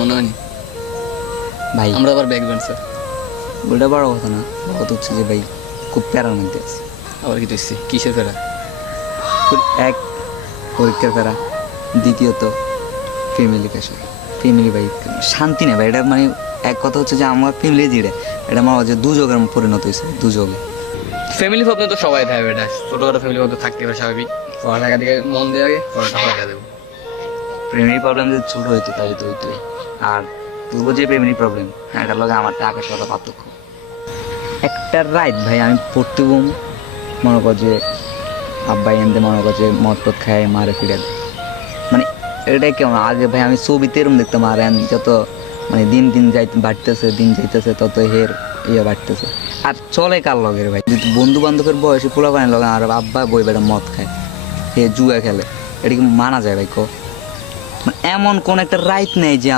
মনে হয়নি ভাই আমরা আবার ব্যাক বেঞ্চার। ওটা বড় কথা না, বড় কথা হচ্ছে যে ভাই খুব প্যারার মধ্যে আছে। আবার কি দেখছি কিসের ফেরা? এক পরীক্ষার প্যারা, দ্বিতীয়ত ফ্যামিলি প্রেশার। ফ্যামিলি ভাই শান্তি নেই ভাই, এটা মানে এক কথা হচ্ছে যে আমার ফ্যামিলি যেটা এটা আমার যে দুযোগের পরিণত হয়েছে, দুযোগে। ফ্যামিলি প্রবলেম তো সবাই থাকে বেটা, ছোটখাটো ফ্যামিলি মধ্যে থাকতে পারে স্বাভাবিক। পড়ালেখার দিকে মন দিয়ে আগে পড়াটা পড়া দেবো। ফ্যামিলি প্রবলেম যদি ছোট হইতো তাই তো হইতোই। আর তোর যে ফ্যামিলি প্রবলেম এটার লগে আমার আকাশ কথা পার্থক্য। একটা রাইত ভাই আমি পড়তে বম, মনে কর যে আব্বাই এনতে মনে কর যে মদ টদ খায় মারে ফিরে দেয়। মানে এটাই কেমন আগে ভাই আমি ছবিতে এরম দেখতাম, আর এন যত মানে দিন দিন বাড়তেছে, দিন যাইতেছে তত হের ইয়ে বাড়তেছে। আর চলে কার লগের ভাই, যদি বন্ধু বান্ধবের বয়সে পোলাপানের লগে আর আব্বা বই বেটা মদ খায়, হে জুয়া খেলে, এটা কি মানা যায় ভাই? মানে এমন কোন একটা রাইট নেই যে